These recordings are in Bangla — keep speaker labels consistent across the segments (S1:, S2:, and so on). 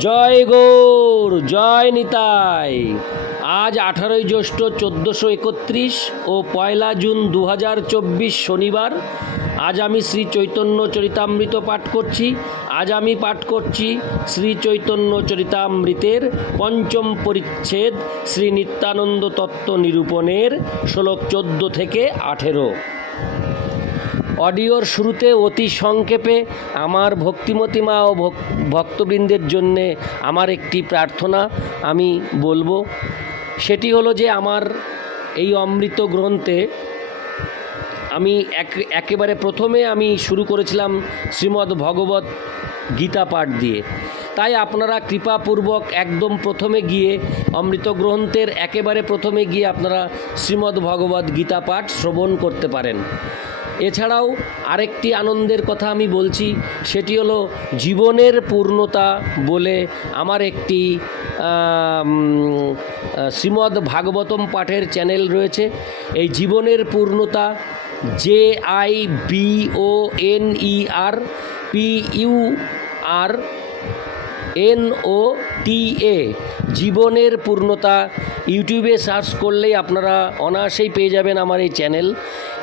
S1: জয় গৌর, জয় নিতাই। আজ আঠারোই জ্যৈষ্ঠ চোদ্দোশো একত্রিশ ও পয়লা জুন দু হাজার চব্বিশ শনিবার। আজ আমি শ্রী চৈতন্য চরিতামৃত পাঠ করছি। আজ আমি পাঠ করছি শ্রী চৈতন্য চরিতামৃতের পঞ্চম পরিচ্ছেদ শ্রী নিত্যানন্দ তত্ত্ব নিরূপণের শ্লোক চোদ্দ থেকে আঠেরো। অডিওর শুরুতে অতি সংক্ষেপে আমার ভক্তিমতিমা ও ভক্তবৃন্দের জন্যে আমার একটি প্রার্থনা আমি বলব। সেটি হলো যে আমার এই অমৃত গ্রন্থে আমি এক একেবারে প্রথমে আমি শুরু করেছিলাম শ্রীমদ্ ভগবত গীতা পাঠ দিয়ে। তাই আপনারা কৃপাপূর্বক একদম প্রথমে গিয়ে অমৃত গ্রন্থের একেবারে প্রথমে গিয়ে আপনারা শ্রীমদ্ ভগবত গীতা পাঠ শ্রবণ করতে পারেন। এছাড়াও আরেকটি আনন্দের কথা আমি বলছি, সেটি হলো জীবনের পূর্ণতা বলে আমার একটি শ্রীমদ ভাগবতম পাঠের চ্যানেল রয়েছে। এই জীবনের পূর্ণতা, J I B O N E R P U R N O T A জীবনের পূর্ণতা। ইউটিউবে সার্চ করলেই আপনারা অনায়াসেই পেয়ে যাবেন আমার এই চ্যানেল।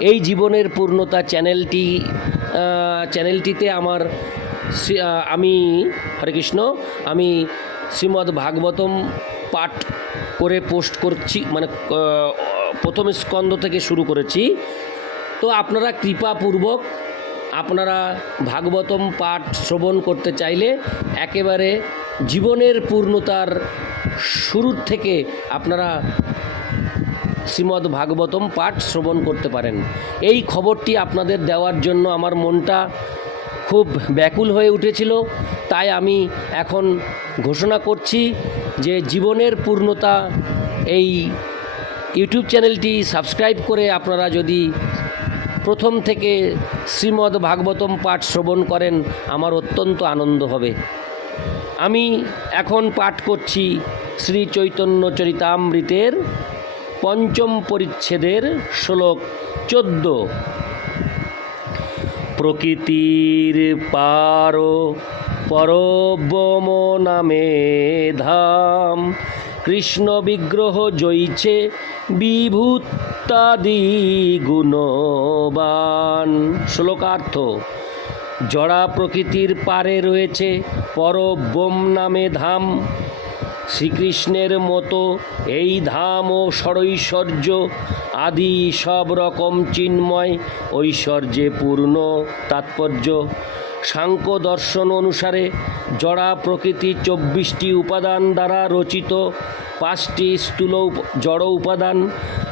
S1: এই জীবনের পূর্ণতা চ্যানেলটি চ্যানেলটিতে আমার আমি হরে কৃষ্ণ, আমি শ্রীমদ্ ভাগবতম পাঠ করে পোস্ট করছি মানে প্রথম স্কন্দ থেকে শুরু করেছি। তো আপনারা কৃপাপূর্বক আপনারা ভাগবতম পাঠ শ্রবণ করতে চাইলে একেবারে জীবনের পূর্ণতার শুরুর থেকে আপনারা শ্রীমদ্ ভাগবতম পাঠ শ্রবণ করতে পারেন। এই খবরটি আপনাদের দেওয়ার জন্য আমার মনটা খুব ব্যাকুল হয়ে উঠেছিল। তাই আমি এখন ঘোষণা করছি যে জীবনের পূর্ণতা এই ইউটিউব চ্যানেলটি সাবস্ক্রাইব করে আপনারা যদি প্রথম থেকে শ্রীমদ্ ভাগবতম পাঠ শ্রবণ করেন, আমার অত্যন্ত আনন্দ হবে। আমি এখন পাঠ করছি শ্রী চৈতন্য চরিতামৃতের পঞ্চম পরিচ্ছেদের শ্লোক চোদ্দ। প্রকৃতির পার পরব্রম নামে ধাম, কৃষ্ণ বিগ্রহ জয়ছে বিভূতাদি গুণবান শ্লোকার্থ, জড়া প্রকৃতির পারে রয়েছে পরব্রম নামে ধাম। শ্রীকৃষ্ণের মতো এই ধাম ও ষড়ৈশ্বর্য আদি সব রকম চিন্ময়, ঐশ্বর্যে পূর্ণ তাৎপর্য। সাংখ্য দর্শন অনুসারে জড়া প্রকৃতি চব্বিশটি উপাদান দ্বারা রচিত, পাঁচটি স্থূল জড় উপাদান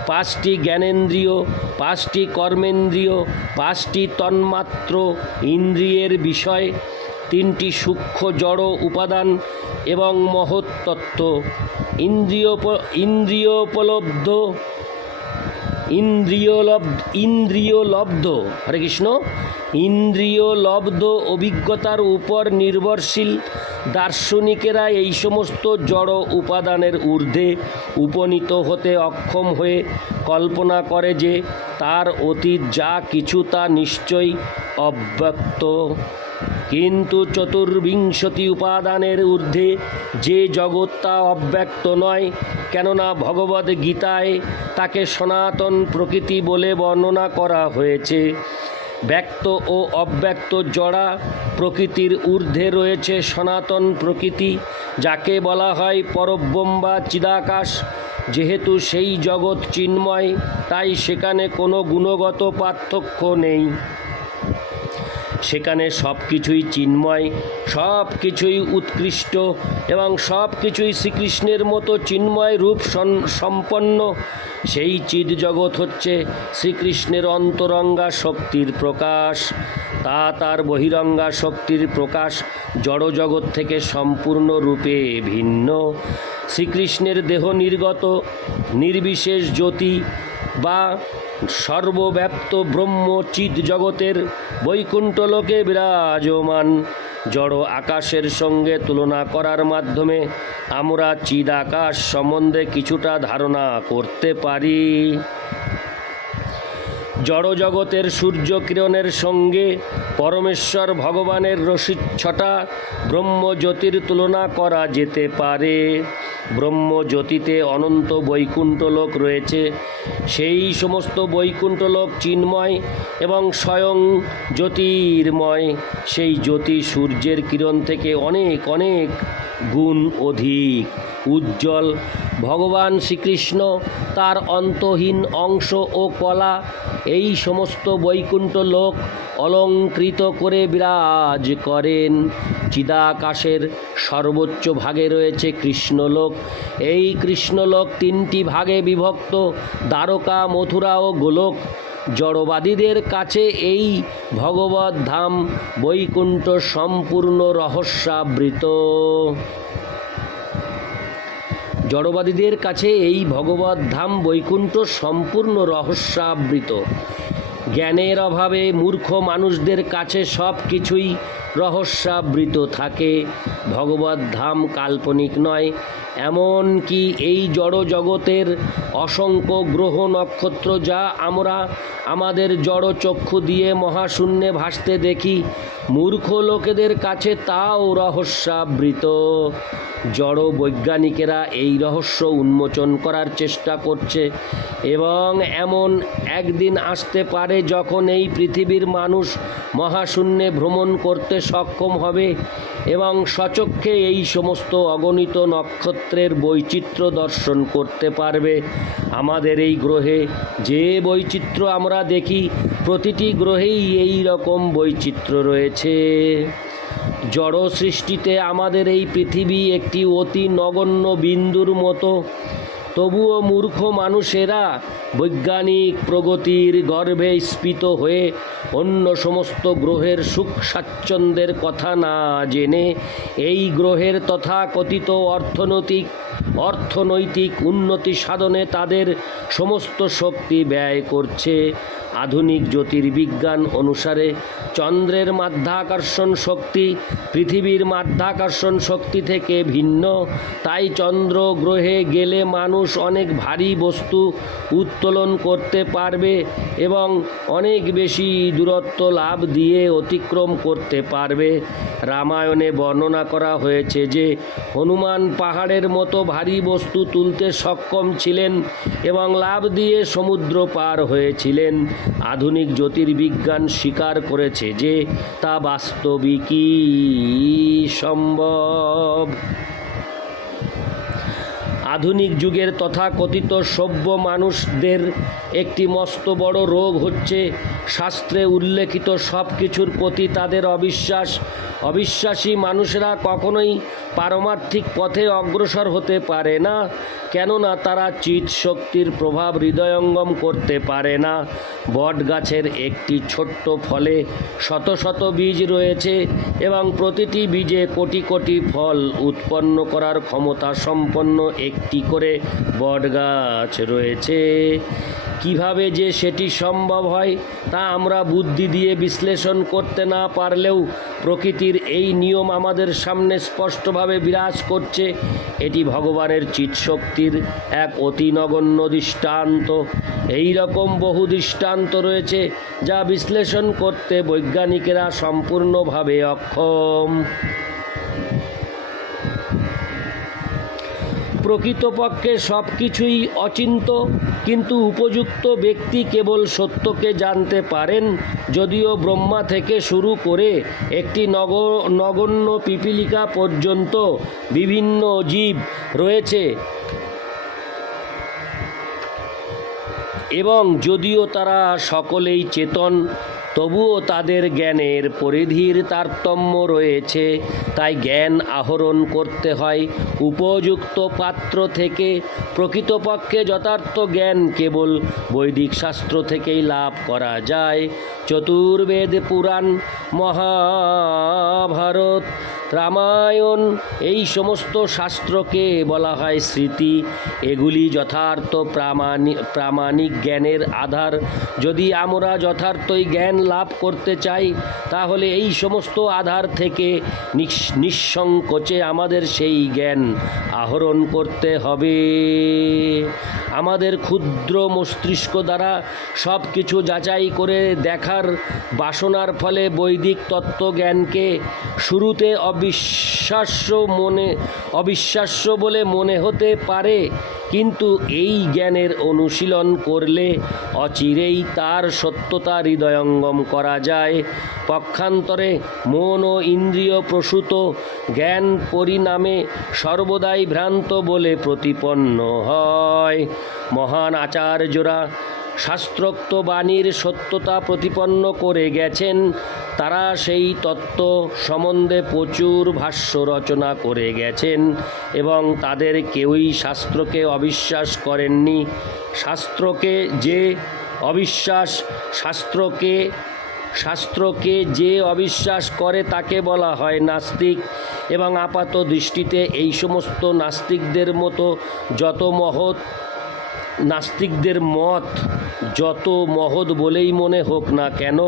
S1: পাঁচটি জ্ঞানেন্দ্রিয়, পাঁচটি কর্মেন্দ্রিয়, পাঁচটি তন্মাত্র ইন্দ্রিয়ের বিষয়, তিনটি সূক্ষ্ম জড় উপাদান এবং মহৎ তত্ত্ব ইন্দ্রিয় ইন্দ্রিয়োপলব্ধ ইন্দ্রিয়লব্ধ ইন্দ্রিয়লব্ধ, হরে কৃষ্ণ, ইন্দ্রিয়লব্ধ অভিজ্ঞতার উপর নির্ভরশীল দার্শনিকেরা এই সমস্ত জড় উপাদানের ঊর্ধ্বে উপনীত হতে অক্ষম হয়ে কল্পনা করে যে তার অতীত যা কিছু তা নিশ্চয়ই অব্যক্ত। কিন্তু চতুর্বিংশতি উপাদানের ঊর্ধ্বে যে জগৎ তা অব্যক্ত নয়, কেননা ভগবদ গীতায় তাকে সনাতন প্রকৃতি বলে বর্ণনা করা হয়েছে। ব্যক্ত ও অব্যক্ত জড়া প্রকৃতির ঊর্ধ্বে রয়েছে সনাতন প্রকৃতি, যাকে বলা হয় পরব্রহ্ম বা চিদাকাশ। যেহেতু সেই জগৎ চিন্ময়, তাই সেখানে কোনো গুণগত পার্থক্য নেই। সেখানে সব কিছুই চিন্ময় সব কিছুই উৎকৃষ্ট এবং সব কিছুই শ্রীকৃষ্ণের মতো চিন্ময় রূপ সম্পন্ন। সেই চিদ জগৎ হচ্ছে শ্রীকৃষ্ণের অন্তরঙ্গা শক্তির প্রকাশ। তা তার বহিরঙ্গা শক্তির প্রকাশ জড় জগৎ থেকে সম্পূর্ণরূপে ভিন্ন। শ্রীকৃষ্ণের দেহ নির্গত, নির্বিশেষ জ্যোতি বা সর্বব্যাপ্ত ব্রহ্ম চিৎ জগতের বৈকুণ্ঠলোকে বিরাজমান। জড় আকাশের সঙ্গে তুলনা করার মাধ্যমে আমরা চিদ আকাশ সম্বন্ধে কিছুটা ধারণা করতে পারি। জড়জগতের সূর্যকিরণের সঙ্গে পরমেশ্বর ভগবানের রসিচ্ছটা ব্রহ্মজ্যোতির তুলনা করা যেতে পারে। ব্রহ্মজ্যোতিতে অনন্ত বৈকুণ্ঠ লোক রয়েছে। সেই সমস্ত বৈকুণ্ঠ লোক চিন্ময় এবং স্বয়ং জ্যোতির্ময়। সেই জ্যোতি সূর্যের কিরণ থেকে অনেক অনেক গুণ অধিক। উজ্জ্বল ভগবান শ্রীকৃষ্ণ তার অন্তহীন অংশ ও কলা, এই সমস্ত বৈকুণ্ঠ লোক অলঙ্কৃত করে বিরাজ করেন। চিদাকাশের সর্বোচ্চ ভাগে রয়েছে কৃষ্ণলোক। এই কৃষ্ণলোক তিনটি ভাগে বিভক্ত, দ্বারকা, মথুরা ও গোলক। জড়বাদীদের কাছে এই ভগবত ধাম বৈকুণ্ঠ সম্পূর্ণ রহস্যাবৃত। জড়বাদীদের কাছে এই ভগবত ধাম বৈকুণ্ঠ সম্পূর্ণ রহস্যাবৃত। জ্ঞানের অভাবে মূর্খ মানুষদের কাছে সব কিছুই রহস্যাবৃত থাকে। ভগবত ধাম কাল্পনিক নয়, এমন কি এই জড় জগতের অসংখ্য গ্রহ নক্ষত্র যা আমরা আমাদের জড় চক্ষু দিয়ে মহাশূন্যে ভাসতে দেখি? মূর্খ লোকেদের কাছে তাও রহস্যাবৃত। জড় বৈজ্ঞানিকেরা এই রহস্য উন্মোচন করার চেষ্টা করছে এবং এমন একদিন আসতে পারে যখন এই পৃথিবীর মানুষ মহাশূন্যে ভ্রমণ করতে সক্ষম হবে এবং সচক্ষে এই সমস্ত অগণিত নক্ষত্রের বৈচিত্র্য দর্শন করতে পারবে, আমাদের এই গ্রহে যে বৈচিত্র্য আমরা দেখি, প্রতিটি গ্রহেই এই রকম বৈচিত্র্য রয়েছে। জড় সৃষ্টিতে আমাদের এই পৃথিবী একটি অতি নগণ্য বিন্দুর মতো তবুও মূর্খ মানুষেরা বৈজ্ঞানিক প্রগতির গর্ভে স্ফীত হয়ে অন্য সমস্ত গ্রহের সুখ স্বাচ্ছন্দ্যের কথা না জেনে এই গ্রহের তথাকথিত অর্থনৈতিক অর্থনৈতিক উন্নতি সাধনে তাদের সমস্ত শক্তি ব্যয় করছে। আধুনিক জ্যোতির্বিজ্ঞান অনুসারে চন্দ্রের মাধ্যাকর্ষণ শক্তি পৃথিবীর মাধ্যাকর্ষণ শক্তি থেকে ভিন্ন। তাই চন্দ্র গ্রহে গেলে মানুষ অনেক ভারী বস্তু উত্তোলন করতে পারবে এবং অনেক বেশি দূরত্ব লাভ দিয়ে অতিক্রম করতে পারবে। রামায়ণে বর্ণনা করা হয়েছে যে, হনুমান পাহাড়ের মতো ভারী বস্তু তুলতে সক্ষম ছিলেন এবং লাভ দিয়ে সমুদ্র পার হয়েছিলেন। আধুনিক জ্যোতির্বিজ্ঞান স্বীকার করেছে যে, তা বাস্তবিকই সম্ভব। আধুনিক যুগের তথাকথিত সভ্য মানুষদের একটি মস্ত বড় রোগ হচ্ছে শাস্ত্রে উল্লেখিত সব কিছুর প্রতি তাদের অবিশ্বাস। অবিশ্বাসী মানুষেরা কখনোই পারমার্থিক পথে অগ্রসর হতে পারে না, কেননা তারা চিৎ শক্তির প্রভাব হৃদয়ঙ্গম করতে পারে না। বট গাছের একটি ছোট্ট ফলে শত শত বীজ রয়েছে এবং প্রতিটি বীজে কোটি কোটি ফল উৎপন্ন করার ক্ষমতা সম্পন্ন একটি করে বট গাছ রয়েছে? কীভাবে যে সেটি সম্ভব হয় তা আমরা বুদ্ধি দিয়ে বিশ্লেষণ করতে না পারলেও প্রকৃতির এই নিয়ম আমাদের সামনে স্পষ্টভাবে বিরাজ করছে। এটি ভগবানের চিৎশক্তির এক অতি নগণ্য দৃষ্টান্ত। এই রকম বহু দৃষ্টান্ত রয়েছে যা বিশ্লেষণ করতে বৈজ্ঞানিকেরা সম্পূর্ণভাবে অক্ষম। প্রকৃতপক্ষে সব কিছুই অচিন্ত, কিন্তু উপযুক্ত ব্যক্তি কেবল সত্যকে জানতে পারেন, যদিও ব্রহ্মা থেকে শুরু করে একটি নগ নগণ্য পিপিলিকা পর্যন্ত বিভিন্ন জীব রয়েছে। এবং যদিও তারা সকলেই চেতন তবুও তাদের জ্ঞানের পরিধির তারতম্য রয়েছে, তাই জ্ঞান আহরণ করতে হয়। উপযুক্ত পাত্র থেকে প্রকৃতপক্ষে যথার্থ জ্ঞান কেবল বৈদিক শাস্ত্র থেকেই লাভ করা যায়। চতুর্বেদ পুরাণ, মহাভারত রামায়ণ, এই সমস্ত শাস্ত্রকে বলা হয় স্মৃতি। এগুলি যথার্থ প্রামাণিক প্রামাণিক জ্ঞানের আধার। যদি আমরা যথার্থই জ্ঞান লাভ করতে চাই, তাহলে এই সমস্ত আধার থেকে নিঃস- নিঃসংকোচে আমাদের সেই জ্ঞান আহরণ করতে হবে। আমাদের ক্ষুদ্র মস্তিষ্ক দ্বারা সব কিছু যাচাই করে দেখার বাসনার ফলে বৈদিক তত্ত্বজ্ঞানকে শুরুতে অবিশ্বাস্য মনে, অবিশ্বাস্য বলে মনে হতে পারে, কিন্তু এই জ্ঞানের অনুশীলন করলে অচিরেই তার সত্যতা হৃদয়ঙ্গম করা যায়। পক্ষান্তরে মন ও ইন্দ্রিয় প্রসূত জ্ঞান পরিণামে সর্বদাই ভ্রান্ত বলে প্রতিপন্ন হয়। মহান আচার্যরা শাস্ত্রোক্ত বাণীর সত্যতা প্রতিপন্ন করে গেছেন, তারা সেই তত্ত্ব সম্বন্ধে প্রচুর ভাষ্য রচনা করে গেছেন এবং তাদের কেউই শাস্ত্রকে অবিশ্বাস করেননি। শাস্ত্রকে যে অবিশ্বাস, শাস্ত্রকে শাস্ত্রকে যে অবিশ্বাস করে তাকে বলা হয় নাস্তিক এবং আপাত দৃষ্টিতে এই সমস্ত নাস্তিকদের মতো যত মহৎ নাস্তিকদের মত যত মহৎ বলেই মনে হোক না কেন,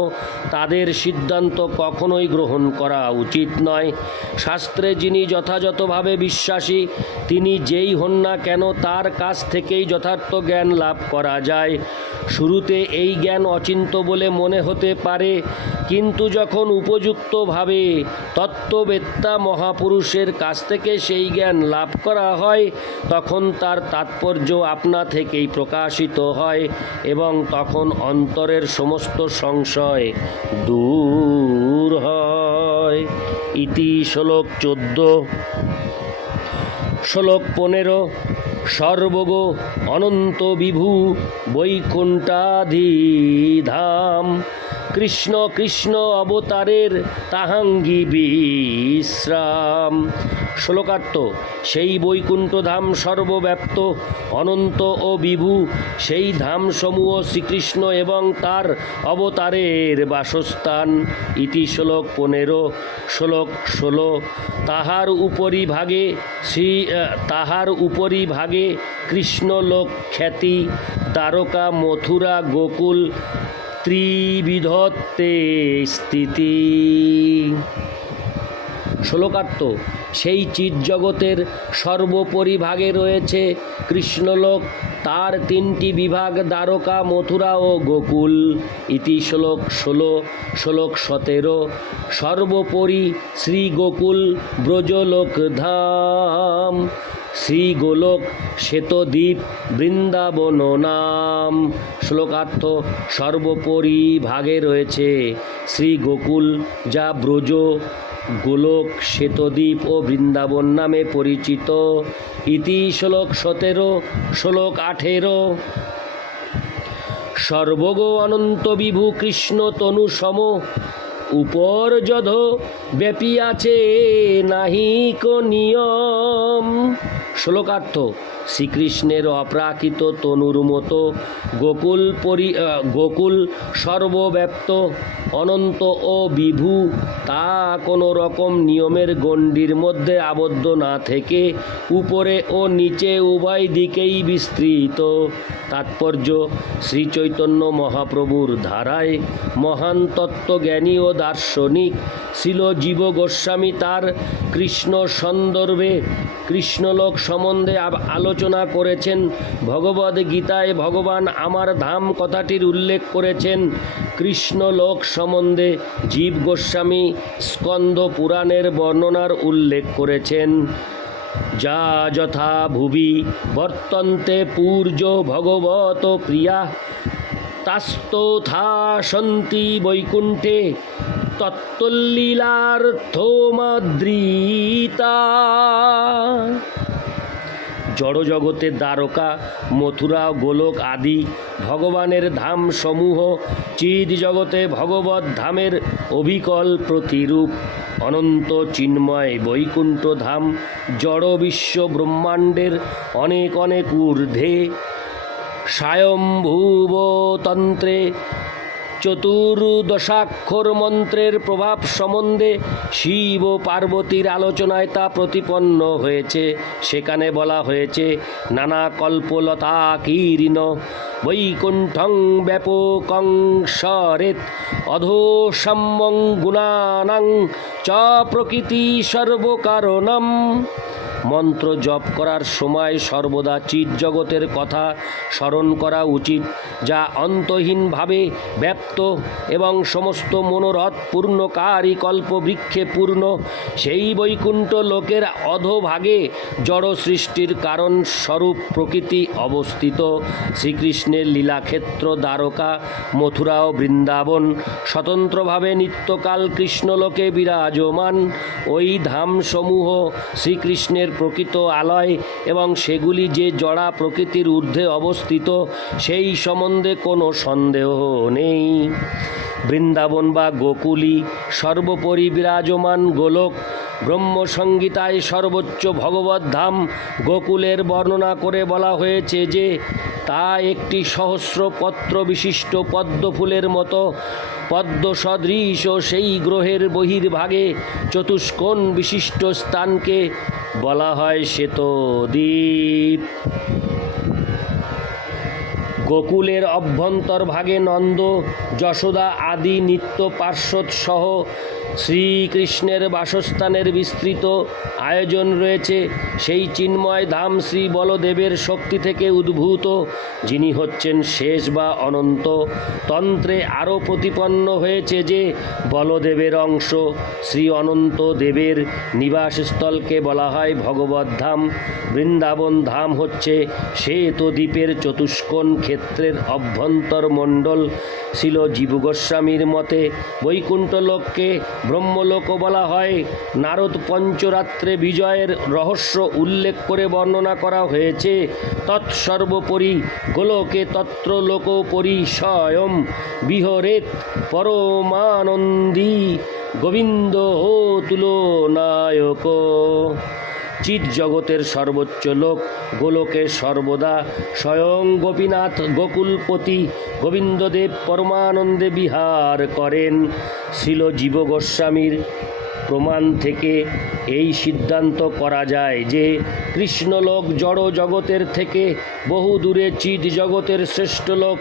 S1: তাদের সিদ্ধান্ত কখনোই গ্রহণ করা উচিত নয়। শাস্ত্রে যিনি যথাযথভাবে বিশ্বাসী, তিনি যেই হন না কেন তার কাছ থেকেই যথার্থ জ্ঞান লাভ করা যায়। শুরুতে এই জ্ঞান অচিন্ত বলে মনে হতে পারে, কিন্তু যখন উপযুক্তভাবে তত্ত্ববেত্তা মহাপুরুষের কাছ থেকে সেই জ্ঞান লাভ করা হয়, তখন তার তাৎপর্য আপনা থেকেই প্রকাশিত হয় এবং তখন অন্তরের সমস্ত সংশয় দূর হয়। ইতি শ্লোক চোদ্দ, শ্লোক পনেরো, সর্বগ অনন্ত বিভু বৈকুণ্ঠাধিধাম, কৃষ্ণ কৃষ্ণ অবতারের তাহাঙ্গি বিশ্রাম। শ্লোকার্থ সেই বৈকুণ্ঠ ধাম সর্বব্যাপ্ত, অনন্ত ও বিভু। সেই ধামসমূহ শ্রীকৃষ্ণ এবং তার অবতারের বাসস্থান। ইতি শ্লোক পনেরো, শ্লোক ষোলো। তাহার উপরি ভাগে শ্রী তাহার উপরি ভাগে কৃষ্ণলোক খ্যাতি, দ্বারকা মথুরা গোকুল ত্রিবিধত্তে স্থিতি। শ্লোকার্থ, সেই চিৎজগতের সর্বোপরি ভাগে রয়েছে কৃষ্ণলোক, তার তিনটি বিভাগ দ্বারকা, মথুরা ও গোকুল। ইতি শ্লোক ষোলো, শ্লোক সতেরো, সর্বোপরি শ্রী গোকুল ব্রজলোক ধাম শ্রী গোলক শ্বেতদ্বীপ বৃন্দাবন নাম শ্লোকার্থ সর্বোপরি ভাগে রয়েছে শ্রী গোকুল যা ব্রজ, গোলক, শ্বেতদ্বীপ ও বৃন্দাবন নামে পরিচিত। ইতি শ্লোক সতেরো, শ্লোক আঠেরো। সর্বগ অনন্ত বিভু কৃষ্ণ তনু সম, উপর যধ ব্যাপী আছে নাহিক নিয়ম। শ্লোকার্থ, শ্রীকৃষ্ণের অপ্রাকৃত তনুর মতো গোকুল পরি গোকুল সর্বব্যাপ্ত, অনন্ত ও বিভু, তা কোনো রকম নিয়মের গণ্ডির মধ্যে আবদ্ধ না থেকে উপরে ও নিচে উভয় দিকেই বিস্তৃত। তাৎপর্য শ্রী চৈতন্য মহাপ্রভুর ধারায় মহান তত্ত্বজ্ঞানী ও দার্শনিক ছিল জীব গোস্বামী তার কৃষ্ণ সন্দর্ভে কৃষ্ণলোক সম্বন্ধে আলোচনা করেছেন। ভগবদ গীতায় ভগবান আমার ধাম কথাটির উল্লেখ করেছেন। কৃষ্ণলোক সম্বন্ধে জীব গোস্বামী স্কন্দ পুরাণের বর্ণনার উল্লেখ করেছেন। যা যথা ভুবি বর্তন্তে পূর্য ভগবত প্রিয়া। তাস্তথা সন্তি বৈকুণ্ঠে তত্ত্বলীলার্থমাদ্রিতা। জড়জগতের দ্বারকা, মথুরা, গোলক আদি, ভগবানের ধাম সমূহ চিদ জগতে ভগবত ধামের অবিকল প্রতিরূপ, অনন্ত চিন্ময় বৈকুণ্ঠ ধাম, জড় বিশ্ব ব্রহ্মাণ্ডের অনেক অনেক ঊর্ধ্বে স্বয়ম্ভুবতন্ত্রে চতুর্দশাক্ষর মন্ত্রের প্রভাব সম্বন্ধে শিব ও পার্বতীর আলোচনায় তা প্রতিপন্ন হয়েছে। সেখানে বলা হয়েছে, নানা কল্পলতা কীর্ণ, বৈকুণ্ঠং ব্যাপকং সরেত অধোসাম্যং গুণানাং চ প্রকৃতি সর্বকারণম। মন্ত্র জপ করার সময় সর্বদা চিৎ জগতের কথা স্মরণ করা উচিত, যা অন্তহীনভাবে ব্যপ্ত এবং সমস্ত মনোরথ পূর্ণকারী কল্পবৃক্ষে পূর্ণ। সেই বৈকুণ্ঠ লোকের অধোভাগে জড় সৃষ্টির কারণ স্বরূপ প্রকৃতি অবস্থিত। শ্রীকৃষ্ণের লীলাক্ষেত্র দ্বারকা মথুরা ও বৃন্দাবন, স্বতন্ত্রভাবে নিত্যকাল কৃষ্ণলোকে বিরাজমান। ওই ধামসমূহ শ্রীকৃষ্ণের প্রকৃত আলয় এবং সেগুলি যে জড়া প্রকৃতির ঊর্ধ্বে অবস্থিত, সেই সম্বন্ধে কোনো সন্দেহ নেই। বৃন্দাবন বা গোকুলি, সর্বোপরি বিরাজমান গোলক ব্রহ্মসংগীতায় সর্বোচ্চ ভগবত ধাম গোকুলের বর্ণনা করে বলা হয়েছে যে, তা একটি সহস্র পত্র বিশিষ্ট পদ্ম ফুলের মতো। পদ্ম সদৃশ সেই গ্রহের বহির্ভাগে চতুষ্কোণ বিশিষ্ট স্থানকে বলা হয় শ্বেতদ্বীপ গোকুলের অভ্যন্তর ভাগে নন্দ যশোদা আদি নিত্য পার্শ্বদ সহ শ্রীকৃষ্ণের বাসস্থানের বিস্তৃত আয়োজন রয়েছে। সেই চিন্ময় ধাম শ্রী বলদেবের শক্তি থেকে উদ্ভূত, যিনি হচ্ছেন শেষ বা অনন্ত। তন্ত্রে আরও প্রতিপন্ন হয়েছে যে, বলদেবের অংশ শ্রী অনন্ত দেবের নিবাসস্থলকে বলা হয় ভগবত ধাম। বৃন্দাবন ধাম হচ্ছে দ্বীপের চতুষ্কোণ ক্ষেত্রের অভ্যন্তর মণ্ডল ছিল জীব গোস্বামীর মতে বৈকুণ্ঠ লোককে ব্রহ্মলোক বলা হয়, নারদ পঞ্চরাত্রে বিজয়ের রহস্য উল্লেখ করে বর্ণনা করা হয়েছে, তৎসর্বোপরি গোলকে তত্র লোকোপরি স্বয়ং বিহরেত পরমানন্দী গোবিন্দ ও তুলনায়ক চিৎ জগতের সর্বোচ্চ লোক, গোলকে সর্বদা স্বয়ং গোপীনাথ গোকুলপতি গোবিন্দদেব পরমানন্দে বিহার করেন। ছিল জীব গোস্বামীর প্রমাণ থেকে এই সিদ্ধান্ত করা যায় যে, কৃষ্ণলোক জড় জগতের থেকে বহু দূরে চিৎ জগতের শ্রেষ্ঠ লোক।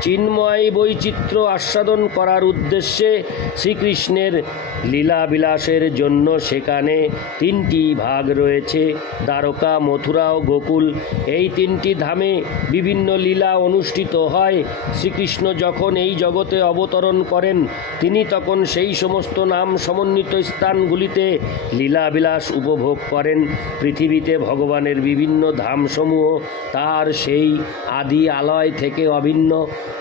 S1: চিন্ময় বৈচিত্র্য আস্বাদন করার উদ্দেশ্যে শ্রীকৃষ্ণের লীলাবিলাসের জন্য সেখানে তিনটি ভাগ রয়েছে। দ্বারকা, মথুরা ও গোকুল। এই তিনটি ধামে বিভিন্ন লীলা অনুষ্ঠিত হয়। শ্রীকৃষ্ণ যখন এই জগতে অবতরণ করেন, তিনি তখন সেই সমস্ত নাম সমন্বিত স্থানগুলিতে লীলাবিলাস উপভোগ করেন। পৃথিবীতে ভগবানের বিভিন্ন ধামসমূহ তার সেই আদি আলয় থেকে অভিন্ন।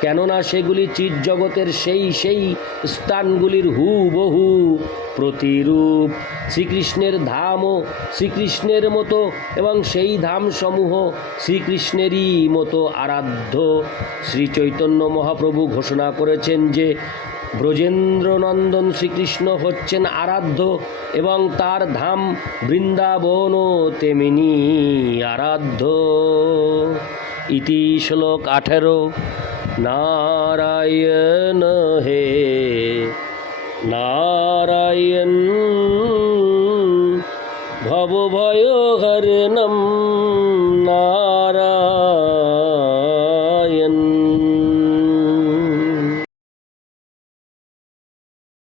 S1: কেননা সেগুলি চিৎ জগতের সেই সেই স্থানগুলির হু বহু প্রতিরূপ। শ্রীকৃষ্ণের ধামও শ্রীকৃষ্ণের মতো এবং সেই ধামসমূহ শ্রীকৃষ্ণেরই মতো আরাধ্য। শ্রী চৈতন্য মহাপ্রভু ঘোষণা করেছেন যে, ব্রজেন্দ্রনন্দন শ্রীকৃষ্ণ হচ্ছেন আরাধ্য এবং তার ধাম বৃন্দাবনও তেমনি আরাধ্য। ইতি শ্লোক আঠেরো। नारायण हे। नारायण भव भयो हर नम।